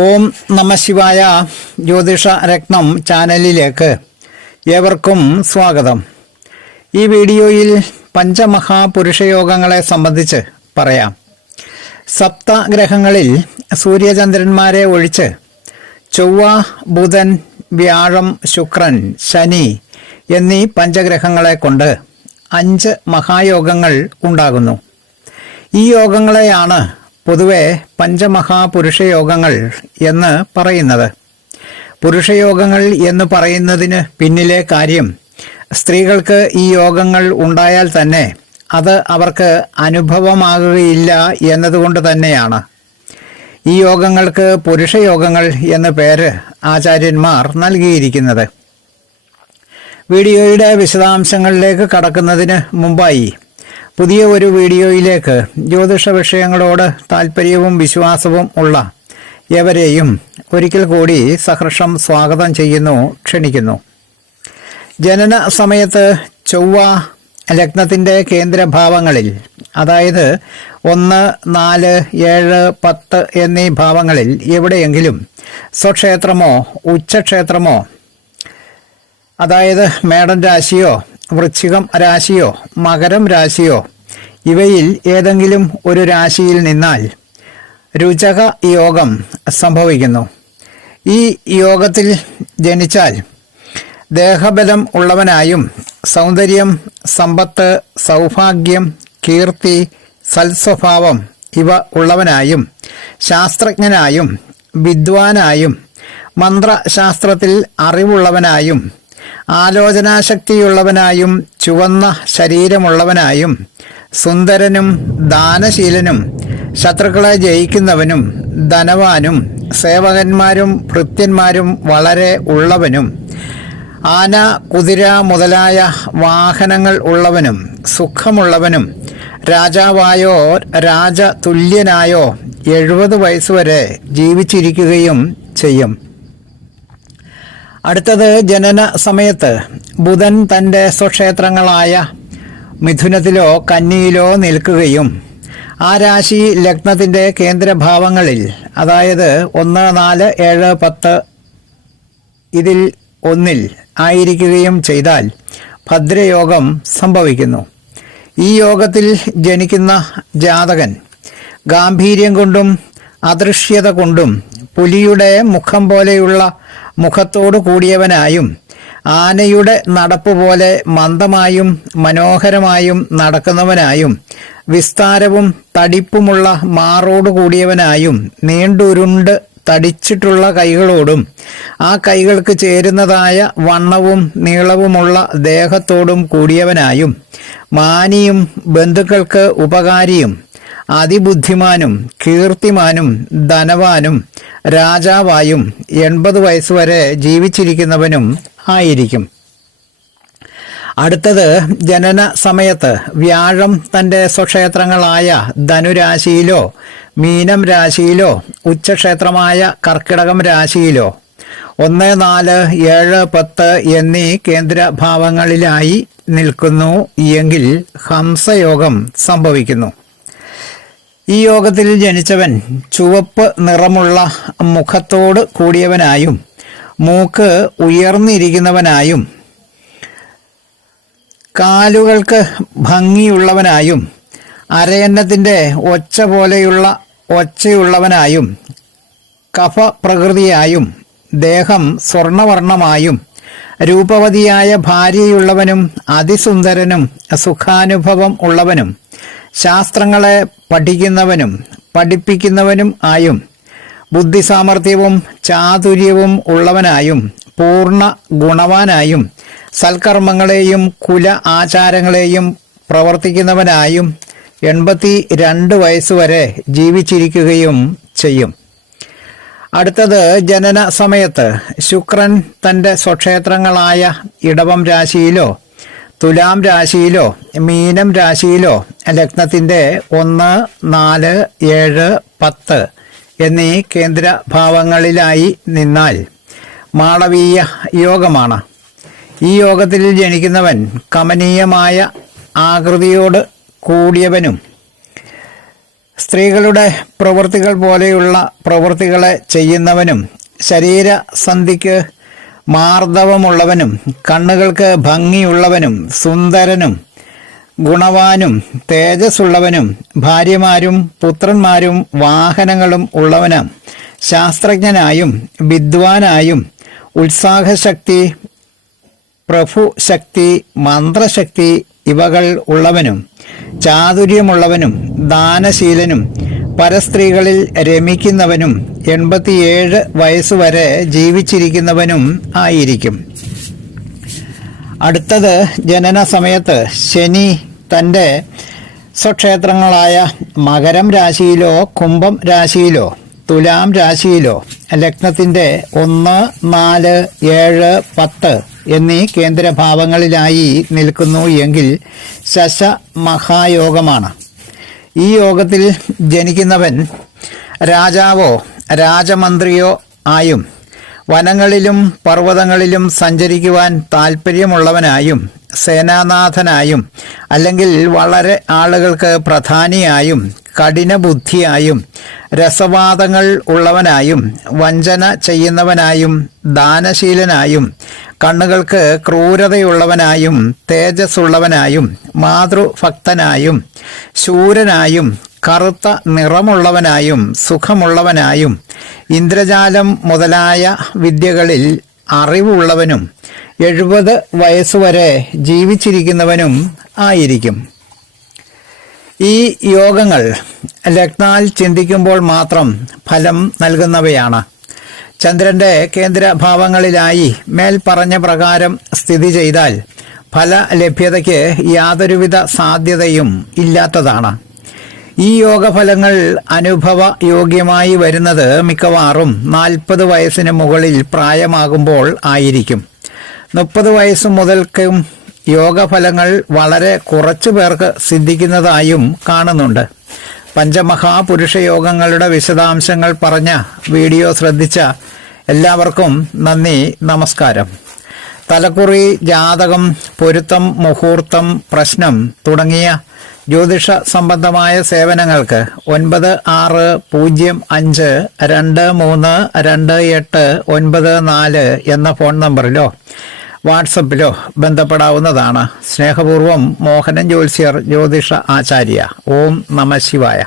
ഓം നമ ശിവായ ജ്യോതിഷ രത്നം ചാനലിലേക്ക് ഏവർക്കും സ്വാഗതം. ഈ വീഡിയോയിൽ പഞ്ചമഹാപുരുഷയോഗങ്ങളെ സംബന്ധിച്ച് പറയാം. സപ്തഗ്രഹങ്ങളിൽ സൂര്യചന്ദ്രന്മാരെ ഒഴിച്ച് ചൊവ്വ ബുധൻ വ്യാഴം ശുക്രൻ ശനി എന്നീ പഞ്ചഗ്രഹങ്ങളെ കൊണ്ട് അഞ്ച് മഹായോഗങ്ങൾ ഉണ്ടാകുന്നു. ഈ യോഗങ്ങളെയാണ് പൊതുവെ പഞ്ചമഹാപുരുഷയോഗങ്ങൾ എന്ന് പറയുന്നത്. പുരുഷയോഗങ്ങൾ എന്ന് പറയുന്നതിന് പിന്നിലെ കാര്യം സ്ത്രീകൾക്ക് ഈ യോഗങ്ങൾ ഉണ്ടായാൽ തന്നെ അത് അവർക്ക് അനുഭവമാകുകയില്ല എന്നതുകൊണ്ട് തന്നെയാണ്. ഈ യോഗങ്ങൾക്ക് പുരുഷയോഗങ്ങൾ എന്ന പേര് ആചാര്യന്മാർ നൽകിയിരിക്കുന്നത്. വീഡിയോയുടെ വിശദാംശങ്ങളിലേക്ക് കടക്കുന്നതിന് മുമ്പായി പുതിയ ഒരു വീഡിയോയിലേക്ക് ജ്യോതിഷ വിഷയങ്ങളോട് താല്പര്യവും വിശ്വാസവും ഉള്ള എവരെയും ഒരിക്കൽ കൂടി സഹർഷം സ്വാഗതം ചെയ്യുന്നു ക്ഷണിക്കുന്നു. ജനന സമയത്ത് ചൊവ്വ ലഗ്നത്തിന്റെ കേന്ദ്രഭാവങ്ങളിൽ അതായത് ഒന്ന് നാല് ഏഴ് പത്ത് എന്നീ ഭാവങ്ങളിൽ എവിടെയെങ്കിലും സ്വക്ഷേത്രമോ ഉച്ചക്ഷേത്രമോ അതായത് മേടൻ രാശിയോ വൃശ്ചികം രാശിയോ മകരം രാശിയോ ഇവയിൽ ഏതെങ്കിലും ഒരു രാശിയിൽ നിന്നാൽ രുചക യോഗം സംഭവിക്കുന്നു. ഈ യോഗത്തിൽ ജനിച്ചാൽ ദേഹബലം ഉള്ളവനായും സൗന്ദര്യം സമ്പത്ത് സൗഭാഗ്യം കീർത്തി സൽസ്വഭാവം ഇവ ഉള്ളവനായും ശാസ്ത്രജ്ഞനായും വിദ്വാനായും മന്ത്രശാസ്ത്രത്തിൽ അറിവുള്ളവനായും ആലോചനാശക്തിയുള്ളവനായും ചുവന്ന ശരീരമുള്ളവനായും സുന്ദരനും ദാനശീലനും ശത്രുക്കളെ ജയിക്കുന്നവനും ധനവാനും സേവകന്മാരും ഭൃത്യന്മാരും വളരെ ഉള്ളവനും ആന കുതിര മുതലായ വാഹനങ്ങൾ ഉള്ളവനും സുഖമുള്ളവനും രാജാവായോ രാജതുല്യനായോ എഴുപത് വയസ്സുവരെ ജീവിച്ചിരിക്കുകയും ചെയ്യും. അടുത്തത് ജനന സമയത്ത് ബുധൻ തന്റെ സ്വക്ഷേത്രങ്ങളായ മിഥുനത്തിലോ കന്നിയിലോ നിൽക്കുകയും ആ രാശി ലഗ്നത്തിന്റെ കേന്ദ്രഭാവങ്ങളിൽ അതായത് ഒന്ന് നാല് ഏഴ് പത്ത് ഇതിൽ ഒന്നിൽ ആയിരിക്കുകയും ചെയ്താൽ ഭദ്രയോഗം സംഭവിക്കുന്നു. ഈ യോഗത്തിൽ ജനിക്കുന്ന ജാതകൻ ഗാംഭീര്യം കൊണ്ടും അദൃശ്യത കൊണ്ടും പുലിയുടെ മുഖം പോലെയുള്ള മുഖത്തോടു കൂടിയവനായും ആനയുടെ നടപ്പ് പോലെ മന്ദമായും മനോഹരമായും നടക്കുന്നവനായും വിസ്താരവും തടിപ്പുമുള്ള മാറോടു കൂടിയവനായും നീണ്ടുരുണ്ട് തടിച്ചിട്ടുള്ള കൈകളോടും ആ കൈകൾക്ക് ചേരുന്നതായ വണ്ണവും നീളവുമുള്ള ദേഹത്തോടും കൂടിയവനായും മാനിയും ബന്ധുക്കൾക്ക് ഉപകാരിയും അതിബുദ്ധിമാനും കീർത്തിമാനും ധനവാനും രാജാവായും എൺപത് വയസ്സുവരെ ജീവിച്ചിരിക്കുന്നവനും ആയിരിക്കും. അടുത്തത് ജനന സമയത്ത് വ്യാഴം തന്റെ സ്വക്ഷേത്രങ്ങളായ ധനുരാശിയിലോ മീനം രാശിയിലോ ഉച്ചക്ഷേത്രമായ കർക്കിടകം രാശിയിലോ ഒന്ന് നാല് ഏഴ് പത്ത് എന്നീ കേന്ദ്രഭാവങ്ങളിലായി നിൽക്കുന്നു എങ്കിൽ ഹംസയോഗം സംഭവിക്കുന്നു. ഈ യോഗത്തിൽ ജനിച്ചവൻ ചുവപ്പ് നിറമുള്ള മുഖത്തോട് കൂടിയവനായും മൂക്ക് ഉയർന്നിരിക്കുന്നവനായും കാലുകൾക്ക് ഭംഗിയുള്ളവനായും അരയന്നത്തിന്റെ ഒച്ച പോലെയുള്ള ഒച്ചയുള്ളവനായും കഫ പ്രകൃതിയായും ദേഹം സ്വർണവർണമായും രൂപവതിയായ ഭാര്യയുള്ളവനും അതിസുന്ദരനും സുഖാനുഭവം ഉള്ളവനും ശാസ്ത്രങ്ങളെ പഠിക്കുന്നവനും പഠിപ്പിക്കുന്നവനും ആയും ബുദ്ധിസാമർഥ്യവും ചാതുര്യവും ഉള്ളവനായും പൂർണ ഗുണവാനായും സൽക്കർമ്മങ്ങളെയും കുല ആചാരങ്ങളെയും പ്രവർത്തിക്കുന്നവനായും എൺപത്തി രണ്ട് വയസ്സുവരെ ജീവിച്ചിരിക്കുകയും ചെയ്യും. അടുത്തത് ജനന സമയത്ത് ശുക്രൻ തന്റെ സ്വക്ഷേത്രങ്ങളായ ഇടവം രാശിയിലോ തുലാം രാശിയിലോ മീനം രാശിയിലോ ലഗ്നത്തിന്റെ ഒന്ന് നാല് ഏഴ് പത്ത് എന്നീ കേന്ദ്ര ഭാവങ്ങളിലായി നിന്നാൽ മാളവീയ യോഗമാണ്. ഈ യോഗത്തിൽ ജനിക്കുന്നവൻ കമനീയമായ ആകൃതിയോട് കൂടിയവനും സ്ത്രീകളുടെ പ്രവൃത്തികൾ പോലെയുള്ള പ്രവൃത്തികളെ ചെയ്യുന്നവനും ശരീരസന്ധിക്ക് മാർദ്ദവമുള്ളവനും കണ്ണുകൾക്ക് ഭംഗിയുള്ളവനും സുന്ദരനും ഗുണവാനും തേജസ്സുള്ളവനും ഭാര്യമാരും പുത്രന്മാരും വാഹനങ്ങളും ഉള്ളവനും ശാസ്ത്രജ്ഞനായും വിദ്വാനായും ഉത്സാഹശക്തി പ്രഭുശക്തി മന്ത്രശക്തി ഇവകൾ ഉള്ളവനും ചാതുര്യമുള്ളവനും ദാനശീലനും പരസ്ത്രീകളിൽ രമിക്കുന്നവനും എൺപത്തിയേഴ് വയസ്സുവരെ ജീവിച്ചിരിക്കുന്നവനും ആയിരിക്കും. അടുത്തത് ജനന സമയത്ത് ശനി തന്റെ സ്വക്ഷേത്രങ്ങളായ മകരം രാശിയിലോ കുംഭം രാശിയിലോ തുലാം രാശിയിലോ ലഗ്നത്തിന്റെ ഒന്ന് നാല് ഏഴ് പത്ത് എന്നീ കേന്ദ്രഭാവങ്ങളിലായി നിൽക്കുന്നു എങ്കിൽ ശശ മഹായോഗമാണ് ഈ യോഗത്തിൽ ജനിക്കുന്നവൻ രാജാവോ രാജമന്ത്രിയോ ആയും വനങ്ങളിലും പർവതങ്ങളിലും സഞ്ചരിക്കുവാൻ താൽപ്പര്യമുള്ളവനായും സേനാനാഥനായും അല്ലെങ്കിൽ വളരെ ആളുകൾക്ക് പ്രധാനിയായും കഠിനബുദ്ധിയായും രസവാദങ്ങൾ ഉള്ളവനായും വഞ്ചന ചെയ്യുന്നവനായും ദാനശീലനായും കണ്ണുകൾക്ക് ക്രൂരതയുള്ളവനായും തേജസ്സുള്ളവനായും മാതൃഭക്തനായും ശൂരനായും കറുത്ത നിറമുള്ളവനായും സുഖമുള്ളവനായും ഇന്ദ്രജാലം മുതലായ വിദ്യകളിൽ അറിവുള്ളവനും എഴുപത് വയസ്സുവരെ ജീവിച്ചിരിക്കുന്നവനും ആയിരിക്കും. ഈ യോഗങ്ങൾ ലഗ്നാൽ ചിന്തിക്കുമ്പോൾ മാത്രം ഫലം നൽകുന്നവയാണ്. ചന്ദ്രന്റെ കേന്ദ്രഭാവങ്ങളിലായി മേൽപ്പറഞ്ഞ പ്രകാരം സ്ഥിതി ചെയ്താൽ ഫല ലഭ്യതയ്ക്ക് യാതൊരുവിധ സാധ്യതയും ഇല്ലാത്തതാണ്. ഈ യോഗഫലങ്ങൾ അനുഭവ യോഗ്യമായി വരുന്നത് മിക്കവാറും നാൽപ്പത് വയസ്സിന് മുകളിൽ പ്രായമാകുമ്പോൾ ആയിരിക്കും. മുപ്പത് വയസ്സ് മുതൽക്കും യോഗഫലങ്ങൾ വളരെ കുറച്ചു പേർക്ക് സിദ്ധിക്കുന്നതായും കാണുന്നുണ്ട്. പഞ്ചമഹാപുരുഷ യോഗങ്ങളുടെ വിശദാംശങ്ങൾ പറഞ്ഞ വീഡിയോ ശ്രദ്ധിച്ച എല്ലാവർക്കും നന്ദി നമസ്കാരം. തലക്കുറി ജാതകം പൊരുത്തം മുഹൂർത്തം പ്രശ്നം തുടങ്ങിയ ജ്യോതിഷ സംബന്ധമായ സേവനങ്ങൾക്ക് ഒൻപത് ആറ് പൂജ്യം അഞ്ച് രണ്ട് മൂന്ന് രണ്ട് എട്ട് ഒൻപത് നാല് എന്ന ഫോൺ നമ്പറിലോ വാട്സപ്പിലോ ബന്ധപ്പെടാവുന്നതാണ്. സ്നേഹപൂർവം മോഹനൻ ജ്യോത്സ്യർ ജ്യോതിഷ ആചാര്യ. ഓം നമ ശിവായ.